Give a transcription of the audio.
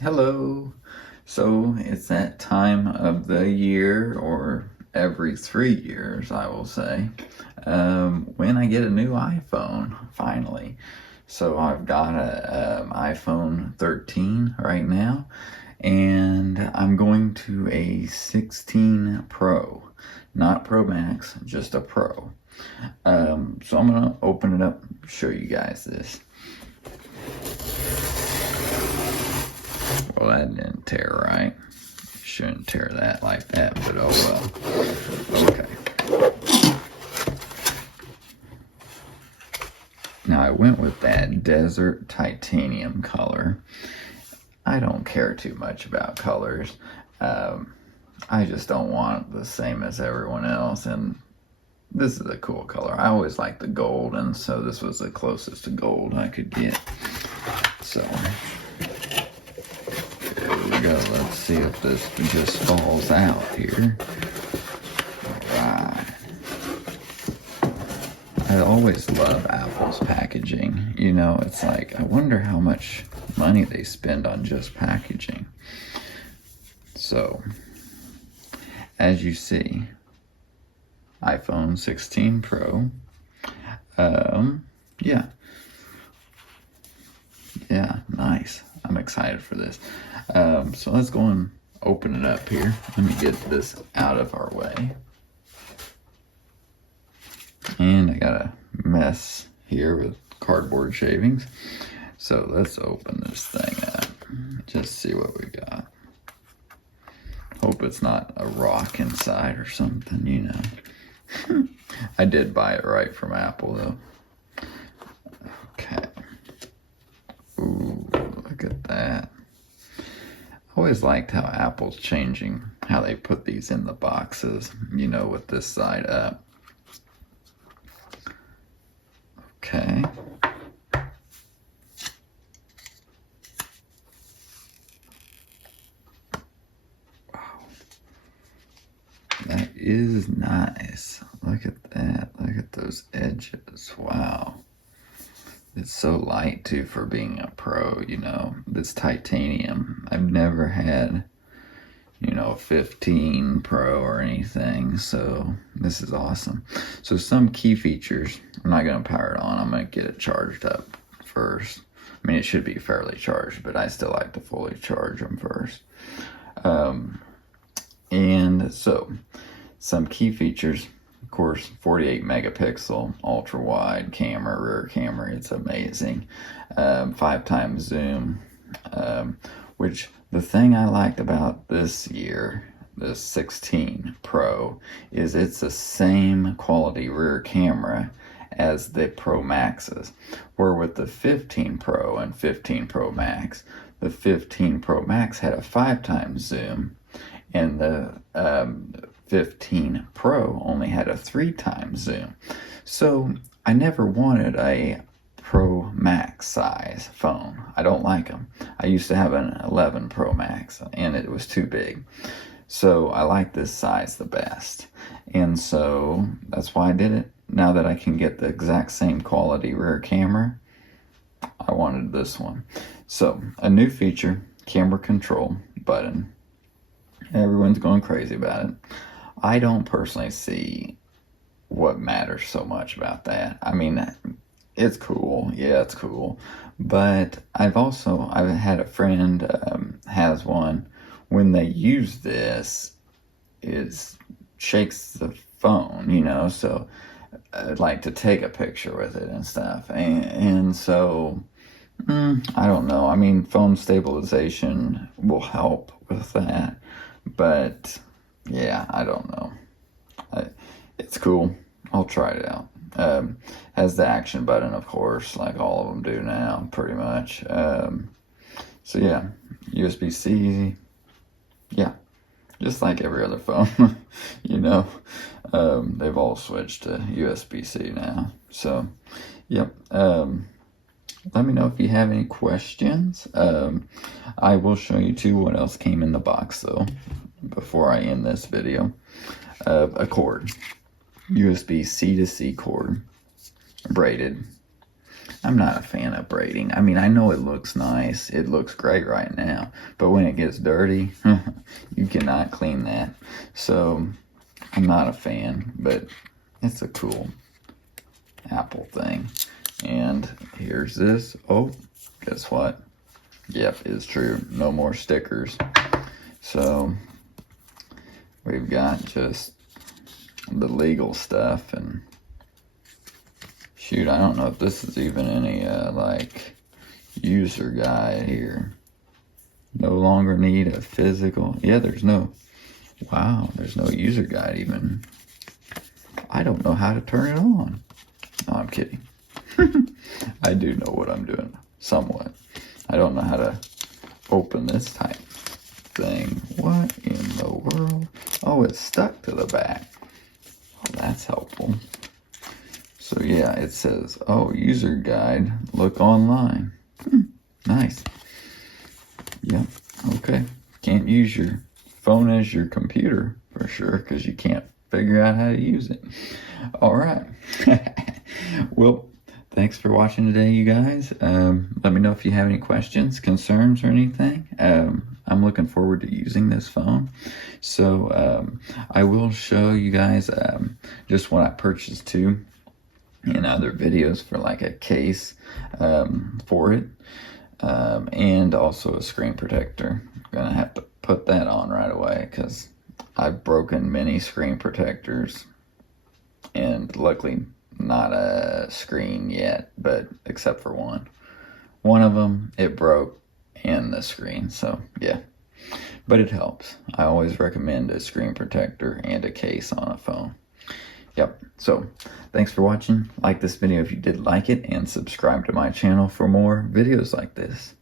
Hello. So it's that time of the year, or every 3 years, I will say, when I get a new iPhone, finally. So I've got a iPhone 13 right now, and I'm going to a 16 Pro. Not Pro Max, just a Pro. So I'm going to open it up, show you guys this. Well, that didn't tear right. Shouldn't tear that like that, but oh well. Okay. Now I went with that desert titanium color. I don't care too much about colors. I just don't want the same as everyone else, and this is a cool color. I always like the gold, and so this was the closest to gold I could get. So there we go. Let's see if this just falls out here. Alright. I always love Apple's packaging. You know, it's like, I wonder how much money they spend on just packaging. So, as you see, iPhone 16 Pro. Yeah, nice. I'm excited for this. So let's go and open it up here. Let me get this out of our way. And I got a mess here with cardboard shavings. So let's open this thing up. Just see what we got. Hope it's not a rock inside or something, you know. I did buy it right from Apple though. Okay. Ooh, look at that. I always liked how Apple's changing how they put these in the boxes, you know, with this side up. Okay. Wow. That is nice. Look at that. Look at those edges. Wow. It's so light too for being a Pro, you know. This titanium. I've never had, you know, 15 Pro or anything, so this is awesome. So some key features, I'm not going to power it on. I'm going to get it charged up first. I mean, it should be fairly charged, but I still like to fully charge them first. And so some key features. Of course, 48 megapixel ultra wide camera, rear camera. It's amazing. 5 times zoom, which the thing I liked about this year, the 16 Pro, is it's the same quality rear camera as the Pro Maxes. Where with the 15 Pro and 15 Pro Max, the 15 Pro Max had a 5 times zoom, and the 15 Pro only had a 3 times zoom. So I never wanted a Pro Max size phone. I don't like them. I used to have an 11 Pro Max and it was too big. So I like this size the best. And so that's why I did it. Now that I can get the exact same quality rear camera, I wanted this one. So a new feature, camera control button. Everyone's going crazy about it. I don't personally see what matters so much about that. I mean, it's cool. Yeah, it's cool. But I've had a friend has one. When they use this, it shakes the phone, you know, so I'd like to take a picture with it and stuff. And so, I don't know. I mean, phone stabilization will help with that. But yeah, I don't know. It's cool. I'll try it out. Has the action button, of course, like all of them do now, pretty much. So yeah, USB-C. Yeah, just like every other phone, you know. They've all switched to USB-C now. So, yep. Let me know if you have any questions. I will show you too what else came in the box though, before I end this video. A cord, USB C to C cord, braided. I'm not a fan of braiding. I mean, I know it looks nice. It looks great right now. But when it gets dirty, you cannot clean that. So I'm not a fan, but it's a cool Apple thing. And here's this. Oh, guess what? Yep, it's true. No more stickers. So we've got just the legal stuff, and shoot, I don't know if this is even any like user guide here. No longer need a physical. Yeah, there's no. Wow, there's no user guide even. I don't know how to turn it on. No, I'm kidding. I do know what I'm doing, somewhat. I don't know how to open this type thing. What in the world? Oh, it's stuck to the back. Oh, that's helpful. So yeah, it says, oh, user guide, look online. Nice. Yep, okay. Can't use your phone as your computer for sure, because you can't figure out how to use it. All right. Well, thanks for watching today, you guys. Let me know if you have any questions, concerns, or anything. I'm looking forward to using this phone. So I will show you guys just what I purchased too in other videos for like a case for it. And also a screen protector. I'm gonna have to put that on right away because I've broken many screen protectors, and luckily not a screen yet, but except for one of them, it broke, and the screen. So yeah, but it helps. I always recommend a screen protector and a case on a phone. Yep. So thanks for watching. Like this video if you did like it, and subscribe to my channel for more videos like this.